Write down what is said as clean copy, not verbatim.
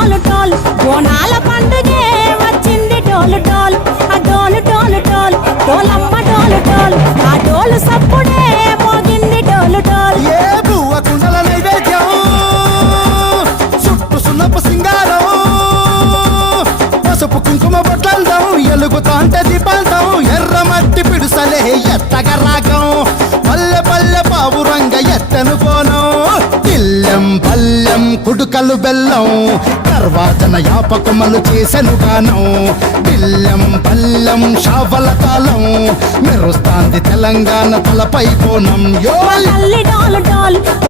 డోలు డోలు బోనాల పండుగే వచ్చింది డోలు డోలు ఆ డోలు డోలు డోలు డోలమ్మ డోలు డోలు ఆ డోలు సప్పుడే మోగింది డోలు డోలు ఏ బువ్వ కుండల నైవేద్యం చుట్టు సున్నపు సింగారం పసుపు కుంకుమ బొట్లందం ఎలుగుతాంటే దీపాంతం ఎర్ర మట్టి పిడుసలే ఎత్తగ రాగం పల్లె పల్లె పావురంగ ఎత్తను కోనం ఇల్లెం పల్లెం కుడుకలు బెల్లం తర్వాతన యాపకమలు చేసెను గానం ఇల్లెం పల్లెం షావల తాళం మెరుస్తాంది తెలంగాణ తలపై కోణం యో తల్లి డోలు డోలు